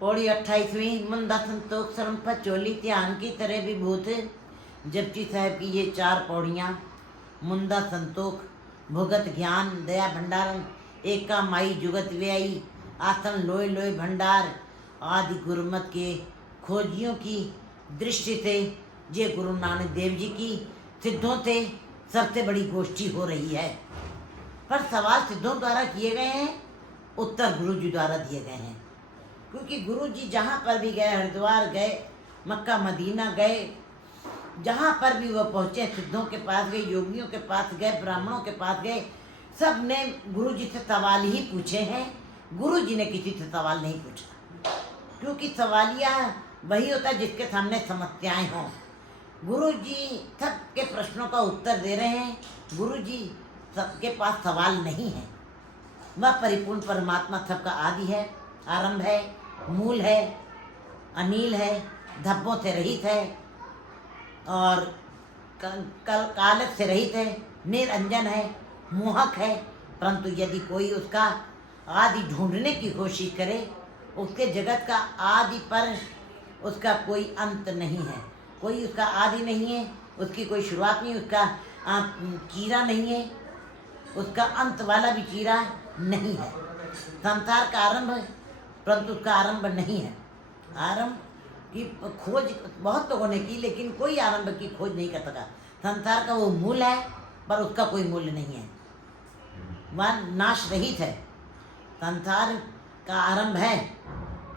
पौड़ी 28वीं। मुंदा संतोख शर्म पर चोली ध्यान की तरह विभूत। जपजी साहब की ये 4 पौड़ियाँ। मुंदा संतोख भुगत ज्ञान दया भंडारन, एका माई जुगत व्याई, आसन लोय लोय भंडार। आदि गुरुमत के खोजियों की दृष्टि से ये गुरु नानक देव जी की सिद्धों से सबसे बड़ी गोष्ठी हो रही है। पर सवाल सिद्धों द्वारा किए गए हैं, उत्तर गुरु जी द्वारा दिए गए हैं। क्योंकि गुरु जी जहाँ पर भी गए, हरिद्वार गए, मक्का मदीना गए, जहाँ पर भी वो पहुँचे, सिद्धों के पास गए, योगियों के पास गए, ब्राह्मणों के पास गए, सब ने गुरु जी से सवाल ही पूछे हैं। गुरु जी ने किसी से सवाल नहीं पूछा, क्योंकि सवालिया वही होता है जिसके सामने समस्याएं हों। गुरु जी सबके प्रश्नों का उत्तर दे रहे हैं। गुरु जी सबके पास सवाल नहीं है। वह परिपूर्ण परमात्मा सबका आदि है, आरंभ है, मूल है, अनिल है, धब्बों से रहित है और कालक से रहित है, निरंजन है, मोहक है। परंतु यदि कोई उसका आदि ढूंढने की कोशिश करे, उसके जगत का आदि पर उसका कोई अंत नहीं है, कोई उसका आदि नहीं है, उसकी कोई शुरुआत नहीं, उसका चीरा नहीं है, उसका अंत वाला भी चीरा नहीं है। संसार का आरंभ है, परंतु उसका आरंभ नहीं है। आरंभ की खोज बहुत लोगों ने की, लेकिन कोई आरंभ की खोज नहीं कर सका। संसार का वो मूल है, पर उसका कोई मूल्य नहीं है। वह नाश रहित है। संसार का आरंभ है,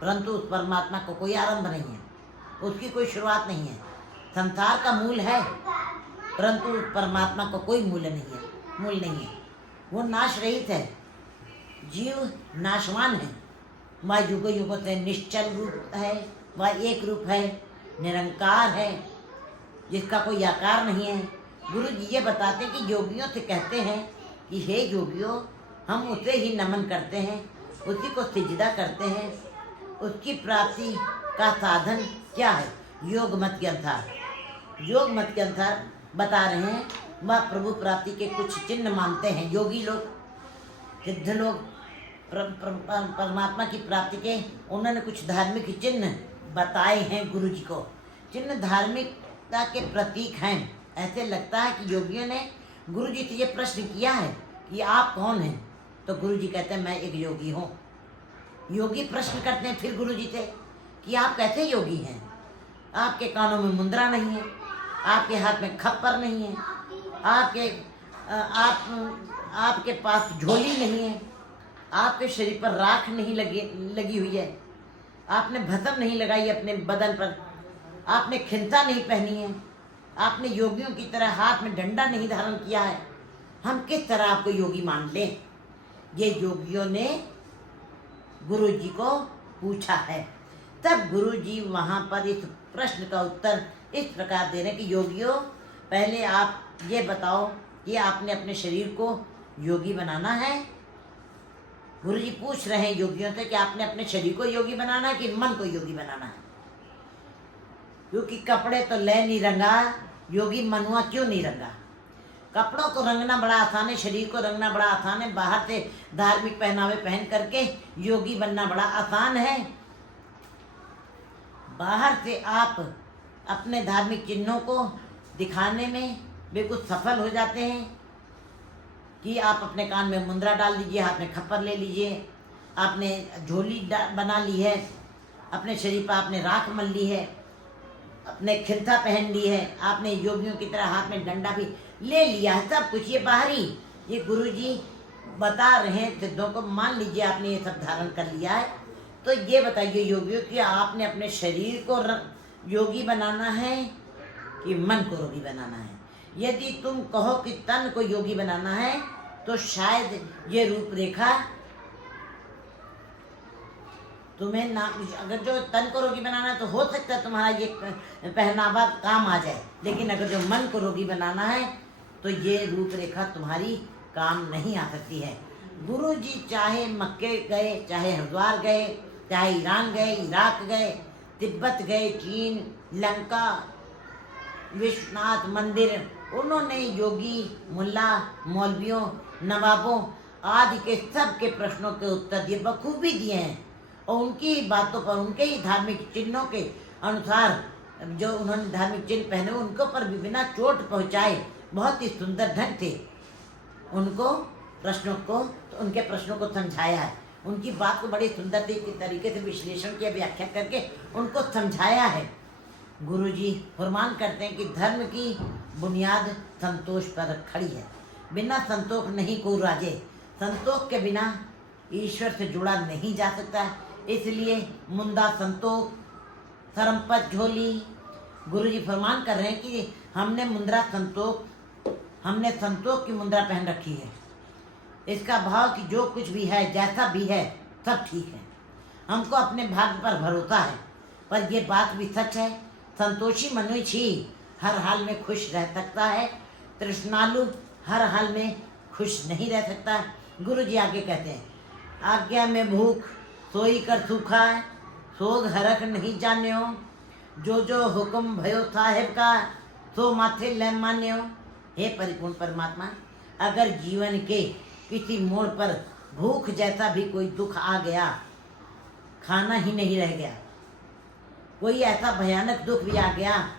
परंतु उस परमात्मा को कोई आरंभ नहीं है, उसकी कोई शुरुआत नहीं है। संसार का मूल है, परंतु उस परमात्मा को कोई मूल्य नहीं है, मूल नहीं है। वो नाश रहित है। जीव नाशवान है। वह युगों युगों से निश्चल रूप है, वह एक रूप है, निरंकार है, जिसका कोई आकार नहीं है। गुरु जी ये बताते कि योगियों से कहते हैं कि हे योगियों, हम उसे ही नमन करते हैं, उसी को सिजदा करते हैं। उसकी प्राप्ति का साधन क्या है? योग मत के अनुसार, योग मत के अनुसार बता रहे हैं। वह प्रभु प्राप्ति के कुछ चिन्ह मानते हैं योगी लोग, सिद्ध लोग। परमात्मा की प्राप्ति के उन्होंने कुछ धार्मिक चिन्ह बताए हैं गुरु जी को। चिन्ह धार्मिकता के प्रतीक हैं। ऐसे लगता है कि योगियों ने गुरु जी से ये प्रश्न किया है कि आप कौन हैं, तो गुरु जी कहते हैं मैं एक योगी हूँ। योगी प्रश्न करते हैं फिर गुरु जी से कि आप कैसे योगी हैं? आपके कानों में मुंद्रा नहीं है, आपके हाथ में खप्पर नहीं है, आपके पास झोली नहीं है, आपके शरीर पर राख नहीं लगी हुई है, आपने भस्म नहीं लगाई अपने बदन पर, आपने खिंता नहीं पहनी है, आपने योगियों की तरह हाथ में डंडा नहीं धारण किया है। हम किस तरह आपको योगी मान लें? ये योगियों ने गुरु जी को पूछा है। तब गुरु जी वहाँ पर इस प्रश्न का उत्तर इस प्रकार दे रहे हैं कि योगियों, पहले आप ये बताओ कि आपने अपने शरीर को योगी बनाना है। गुरु जी पूछ रहे हैं योगियों से कि आपने अपने शरीर को योगी बनाना है कि मन को योगी बनाना है? क्योंकि कपड़े तो ले नहीं रंगा, योगी मनुआ क्यों नहीं रंगा? कपड़ों को रंगना बड़ा आसान है, शरीर को रंगना बड़ा आसान है, बाहर से धार्मिक पहनावे पहन करके योगी बनना बड़ा आसान है। बाहर से आप अपने धार्मिक चिन्हों को दिखाने में बिल्कुल सफल हो जाते हैं कि आप अपने कान में मुंद्रा डाल लीजिए, हाथ में खप्पर ले लीजिए, आपने झोली बना ली है, अपने शरीर पर आपने राख मल ली है, अपने खिलता पहन ली है, आपने योगियों की तरह हाथ में डंडा भी ले लिया है। सब कुछ ये बाहरी, ये गुरुजी बता रहे हैं सिद्धों को, मान लीजिए आपने ये सब धारण कर लिया है, तो ये बताइए योगियों कि आपने अपने शरीर को योगी बनाना है कि मन को योगी बनाना है? यदि तुम कहो कि तन को योगी बनाना है, तो शायद ये रूपरेखा तुम्हें ना, अगर जो तन को रोगी बनाना है तो हो सकता है तुम्हारा ये पहनावा काम आ जाए, लेकिन अगर जो मन को रोगी बनाना है तो ये रूपरेखा तुम्हारी काम नहीं आ सकती है। गुरु जी चाहे मक्के गए, चाहे हरिद्वार गए, चाहे ईरान गए, इराक गए, तिब्बत गए, चीन, लंका, विश्वनाथ मंदिर, उन्होंने योगी, मुल्ला, मौलवियों, नवाबों आदि के सब के प्रश्नों के उत्तर दिए, बखूबी दिए हैं। और उनकी बातों पर, उनके ही धार्मिक चिन्हों के अनुसार जो उन्होंने धार्मिक चिन्ह पहने उनको पर भी बिना चोट पहुँचाए बहुत ही सुंदर ढंग से उनको उनके प्रश्नों को समझाया है। उनकी बात को बड़े सुंदर तरीके से विश्लेषण किया, व्याख्या करके उनको समझाया है। गुरुजी फरमान करते हैं कि धर्म की बुनियाद संतोष पर खड़ी है। बिना संतोष नहीं को राजे, संतोष के बिना ईश्वर से जुड़ा नहीं जा सकता। इसलिए मुंदा संतोष सरमपत झोली। गुरुजी फरमान कर रहे हैं कि हमने संतोष की मुद्रा पहन रखी है। इसका भाव कि जो कुछ भी है, जैसा भी है, सब ठीक है। हमको अपने भाग्य पर भरोसा है। पर ये बात भी सच है, संतोषी मनुष्य ही हर हाल में खुश रह सकता है, तृष्णालु हर हाल में खुश नहीं रह सकता। गुरु जी आगे कहते हैं, आज्ञा में भूख सोई कर सूखा, सोग हरख नहीं जान्यो, जो हुक्म भयो साहेब का सो माथे ले मान्यो। हे परिपूर्ण परमात्मा, अगर जीवन के किसी मोड़ पर भूख जैसा भी कोई दुख आ गया, खाना ही नहीं रह गया, कोई ऐसा भयानक दुख भी आ गया,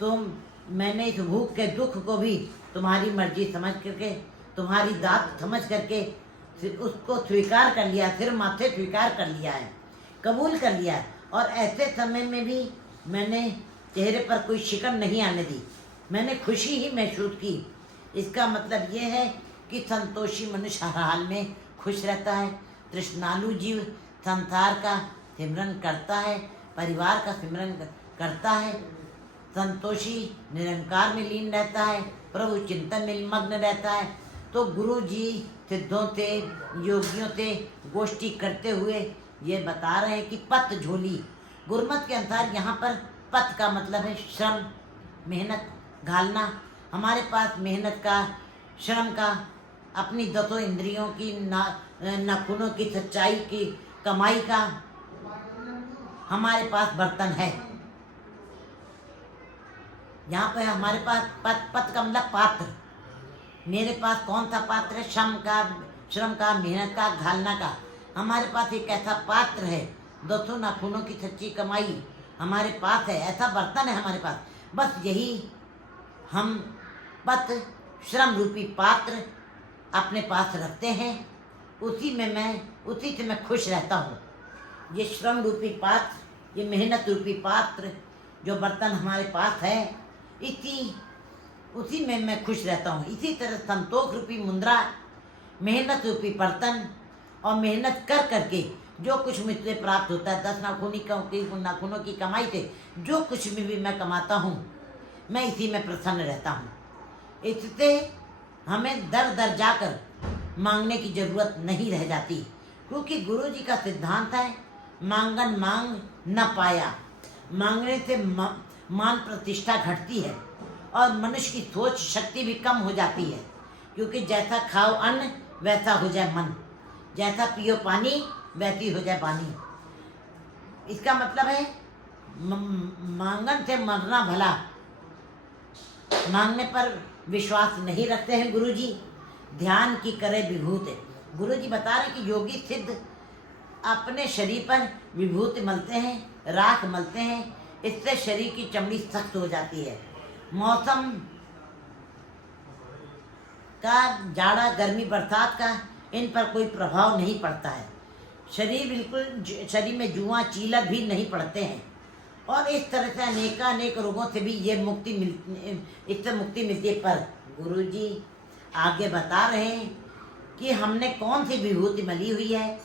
तो मैंने इस भूख के दुख को भी तुम्हारी मर्जी समझ करके, तुम्हारी दात समझ करके उसको स्वीकार कर लिया, सिर माथे स्वीकार कर लिया है, कबूल कर लिया है। और ऐसे समय में भी मैंने चेहरे पर कोई शिकन नहीं आने दी, मैंने खुशी ही महसूस की। इसका मतलब ये है कि संतोषी मनुष्य हर हाल में खुश रहता है। तृष्णालु जीव संसार का सिमरन करता है, परिवार का सिमरन करता है। संतोषी निरंकार में लीन रहता है, प्रभु चिंतन में मग्न रहता है। तो गुरु जी सिद्धों से, योगियों से गोष्ठी करते हुए ये बता रहे हैं कि पत झोली। गुरमत के अनुसार यहाँ पर पत का मतलब है श्रम, मेहनत घालना। हमारे पास मेहनत का, श्रम का, अपनी दसों इंद्रियों की, नाखूनों की सच्चाई की कमाई का हमारे पास बर्तन है। यहाँ पे हमारे पास पत का मतलब पात्र। मेरे पास कौन सा पात्र है? श्रम का, मेहनत का, घालना का। हमारे पास एक ऐसा पात्र है, दसों नाखूनों की सच्ची कमाई हमारे पास है, ऐसा बर्तन है हमारे पास। बस यही हम पत, श्रम रूपी पात्र अपने पास रखते हैं, उसी से मैं खुश रहता हूँ। ये श्रम रूपी पात्र, ये मेहनत रूपी पात्र, जो बर्तन हमारे पास है, उसी में मैं खुश रहता हूँ। इसी तरह संतोष रूपी मुद्रा, मेहनत रूपी बर्तन, और मेहनत कर करके जो कुछ मुझसे प्राप्त होता है, 10 नाखूनों की कमाई से जो कुछ भी मैं कमाता हूँ, मैं इसी में प्रसन्न रहता हूँ। इससे हमें दर दर जाकर मांगने की जरूरत नहीं रह जाती, क्योंकि गुरु जी का सिद्धांत है, मांगन मांग न पाया। मांगने से मान प्रतिष्ठा घटती है और मनुष्य की सोच शक्ति भी कम हो जाती है, क्योंकि जैसा खाओ अन्न वैसा हो जाए मन, जैसा पियो पानी वैसी हो जाए पानी। इसका मतलब है मांगन से मरना भला। मांगने पर विश्वास नहीं रखते हैं गुरु जी, ध्यान की करे विभूति। गुरु जी बता रहे कि योगी सिद्ध अपने शरीर पर विभूति मलते हैं, राख मलते हैं, इससे शरीर की चमड़ी सख्त हो जाती है। मौसम का, जाड़ा गर्मी बरसात का इन पर कोई प्रभाव नहीं पड़ता है। शरीर में जुआ चीलक भी नहीं पड़ते हैं, और इस तरह से अनेक रोगों से भी इससे मुक्ति मिलती है। पर गुरु जी आगे बता रहे हैं कि हमने कौन सी विभूति मली हुई है?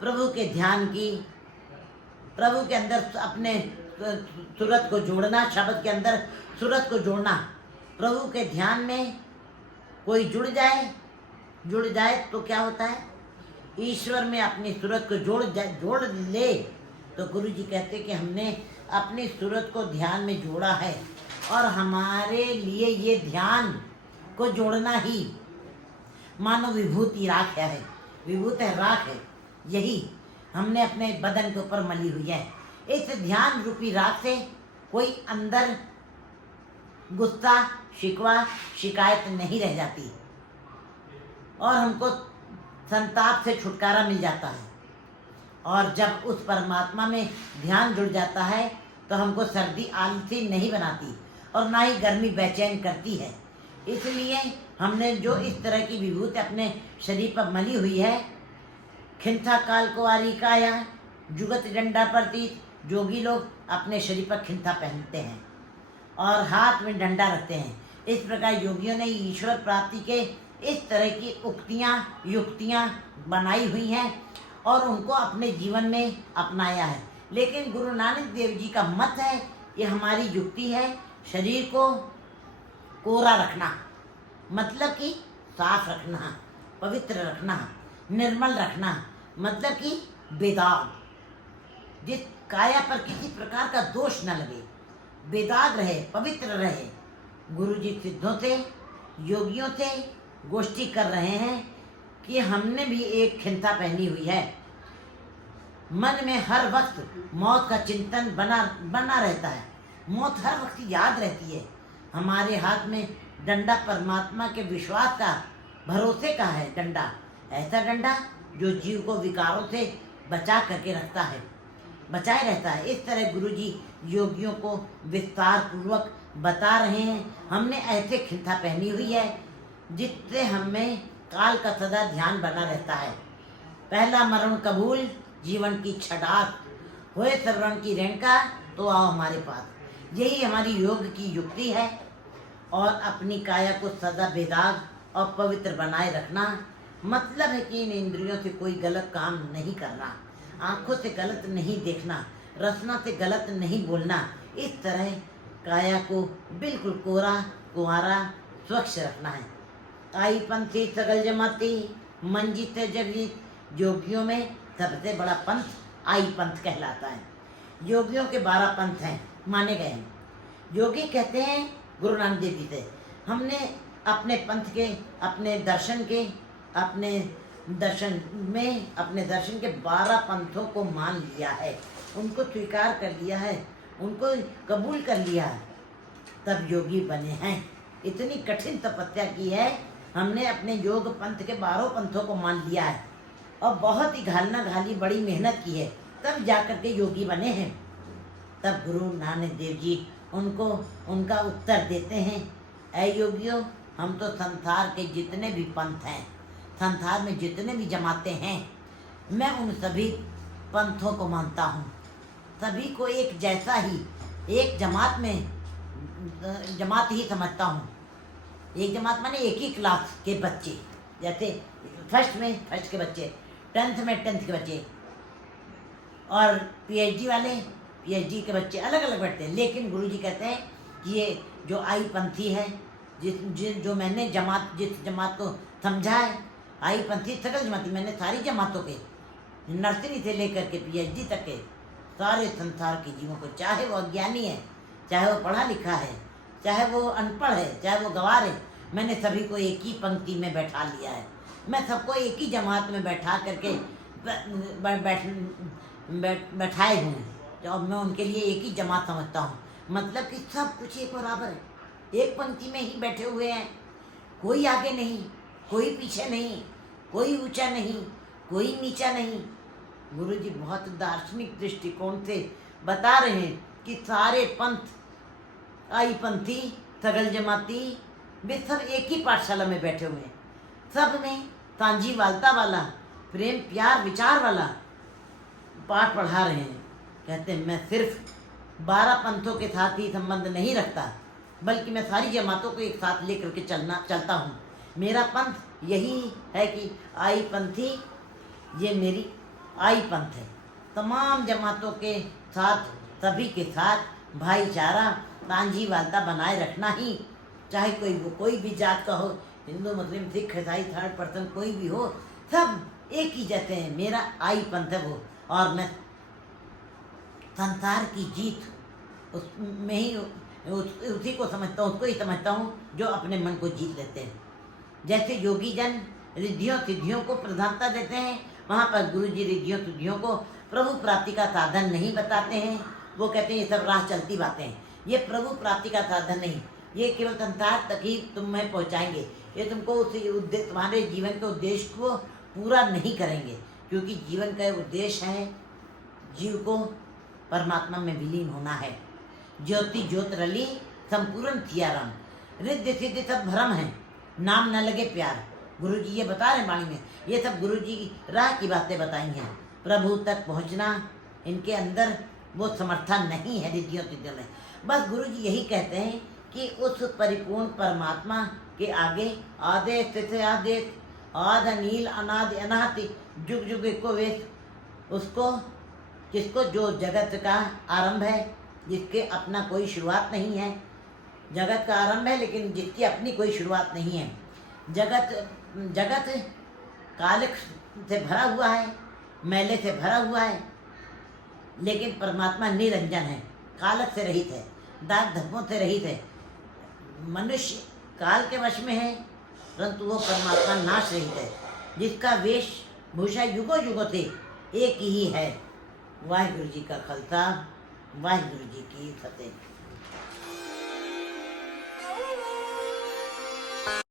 प्रभु के ध्यान की, प्रभु के अंदर अपने सूरत को जोड़ना, शब्द के अंदर सूरत को जोड़ना। प्रभु के ध्यान में कोई जुड़ जाए तो क्या होता है? ईश्वर में अपनी सूरत को जोड़ ले, तो गुरु जी कहते कि हमने अपनी सूरत को ध्यान में जोड़ा है, और हमारे लिए ये ध्यान को जोड़ना ही मानो विभूति राख है, विभूति राख है, यही हमने अपने बदन के ऊपर मली हुई है। इस ध्यान रूपी राख से कोई अंदर गुस्सा, शिकवा, शिकायत नहीं रह जाती, और हमको संताप से छुटकारा मिल जाता है। और जब उस परमात्मा में ध्यान जुड़ जाता है तो हमको सर्दी आलसी नहीं बनाती और ना ही गर्मी बेचैन करती है। इसलिए हमने जो इस तरह की विभूति अपने शरीर पर मली हुई है, खिंथा काल कुंवारी काया जुगत डंडा प्रतीत, जोगी लोग अपने शरीर पर खिंथा पहनते हैं और हाथ में डंडा रखते हैं। इस प्रकार योगियों ने ईश्वर प्राप्ति के इस तरह की उक्तियाँ युक्तियाँ बनाई हुई हैं और उनको अपने जीवन में अपनाया है। लेकिन गुरु नानक देव जी का मत है, ये हमारी युक्ति है, शरीर को कोरा रखना, मतलब कि साफ रखना, पवित्र रखना, निर्मल रखना, मतलब कि बेदाग, जिस काया पर किसी प्रकार का दोष न लगे, बेदाग रहे, पवित्र रहे। गुरु जी सिद्धों से, योगियों से गोष्ठी कर रहे हैं कि हमने भी एक खिंता पहनी हुई है। मन में हर वक्त मौत का चिंतन बना रहता है, मौत हर वक्त याद रहती है। हमारे हाथ में डंडा परमात्मा के विश्वास का, भरोसे का है डंडा, ऐसा डंडा जो जीव को विकारों से बचा करके रखता है, बचाए रहता है। इस तरह गुरु जी योगियों को विस्तार पूर्वक बता रहे हैं। हमने ऐसे खिंथा पहनी हुई है जिससे हमें काल का सदा ध्यान बना रहता है। पहला मरण कबूल, जीवन की छटाक होए श्रवण की रेणका, तो आओ हमारे पास। यही हमारी योग की युक्ति है। और अपनी काया को सदा बेदाग और पवित्र बनाए रखना, मतलब है कि इन इंद्रियों से कोई गलत काम नहीं करना, आँखों से गलत नहीं देखना, रसना से गलत नहीं बोलना। इस तरह काया को बिल्कुल कोरा कुंवारा स्वच्छ रखना है। आई पंथी सगल जमाती, मंजित जगजीत। योगियों में सबसे बड़ा पंथ आई पंथ कहलाता है। योगियों के 12 पंथ हैं, माने गए हैं। योगी कहते हैं गुरु नानक देव जी से, हमने अपने पंथ के, अपने दर्शन के 12 पंथों को मान लिया है, उनको स्वीकार कर लिया है, उनको कबूल कर लिया है, तब योगी बने हैं। इतनी कठिन तपस्या की है हमने, अपने योग पंथ के 12 पंथों को मान लिया है और बहुत ही घालना घाली बड़ी मेहनत की है, तब जाकर के योगी बने हैं। तब गुरु नानक देव जी उनको उनका उत्तर देते हैं, ऐ योगियों, हम तो संसार के जितने भी पंथ हैं, संसार में जितने भी जमातें हैं, मैं उन सभी पंथों को मानता हूँ। सभी को एक जैसा ही, एक जमात ही समझता हूँ। एक जमात माने एक ही क्लास के बच्चे, जैसे फर्स्ट के बच्चे, 10th में 10th के बच्चे, और PhD वाले PhD के बच्चे अलग अलग बैठते हैं। लेकिन गुरुजी कहते हैं कि ये जो आई पंथी है, जो मैंने जिस जमात को समझा है, आई पंथी सकल जमाती, मैंने सारी जमातों के, नर्सरी से लेकर के PhD तक के सारे संसार के जीवों को, चाहे वो अज्ञानी है, चाहे वो पढ़ा लिखा है, चाहे वो अनपढ़ है, चाहे वो गंवार है, मैंने सभी को एक ही पंक्ति में बैठा लिया है। मैं सबको एक ही जमात में बैठा करके बैठाए हुए हैं, और मैं उनके लिए एक ही जमात समझता हूँ। मतलब कि सब कुछ एक बराबर है, एक पंक्ति में ही बैठे हुए हैं, कोई आगे नहीं, कोई पीछे नहीं, कोई ऊंचा नहीं, कोई नीचा नहीं। गुरु जी बहुत दार्शनिक दृष्टिकोण से बता रहे हैं कि सारे पंथ, आई पंथी, सगल जमाती, वे सब एक ही पाठशाला में बैठे हुए हैं। सब में सांझी वालता वाला, प्रेम प्यार विचार वाला पाठ पढ़ा रहे हैं। कहते हैं मैं सिर्फ 12 पंथों के साथ ही संबंध नहीं रखता, बल्कि मैं सारी जमातों को एक साथ लेकर के चलता हूँ। मेरा पंथ यही है कि आई पंथी, ये मेरी आई पंथ है। तमाम जमातों के साथ, सभी के साथ भाईचारा, सांझी वालता बनाए रखना ही, चाहे कोई भी जात का हो, हिंदू मुस्लिम सिख ईसाई थर्ड पर्सन कोई भी हो, सब एक ही जैसे हैं। मेरा आई पंथ है वो, और मैं संसार की जीत उसमें ही उसी को समझता हूँ, उसको ही समझता हूँ जो अपने मन को जीत लेते हैं। जैसे योगी जन रिद्धियों सिद्धियों को प्रधानता देते हैं, वहाँ पर गुरु जी रिद्धियों सिद्धियों को प्रभु प्राप्ति का साधन नहीं बताते हैं। वो कहते हैं ये सब राह चलती बातें हैं, ये प्रभु प्राप्ति का साधन नहीं, ये केवल संसार तक ही तुम्हें पहुँचाएंगे, ये तुमको तुम्हारे जीवन के उद्देश्य को पूरा नहीं करेंगे। क्योंकि जीवन का उद्देश्य है जीव को परमात्मा में विलीन होना है। ज्योति ज्योत रली संपूर्ण थिया राम, रिद्धि सिद्धि सब भ्रम है, नाम न लगे प्यार। गुरु जी ये बता रहे वाणी में, ये सब गुरु जी की राह की बातें बताई हैं। प्रभु तक पहुंचना इनके अंदर वो समर्था नहीं है रिद्धियों सिद्धियों में। बस गुरु जी यही कहते हैं कि उस परिपूर्ण परमात्मा के आगे आदेश तिथे आदेश, आद अनील अनादि अनाहति जुग जुग एको वेश, उसको जिसको जो जगत का आरंभ है, जिसके अपना कोई शुरुआत नहीं है। जगत का आरंभ है लेकिन जिसकी अपनी कोई शुरुआत नहीं है। जगत कालिक से भरा हुआ है, मैले से भरा हुआ है, लेकिन परमात्मा निरंजन है, कालक से रहित है, दाग धब्बों से रहित है। मनुष्य काल के वश में है, परंतु वो परमात्मा नाश रहित है, जिसका वेश भूषा युगों युगों से एक ही है। वाहिगुरु जी का खालसा, वाहिगुरु जी की फतेह।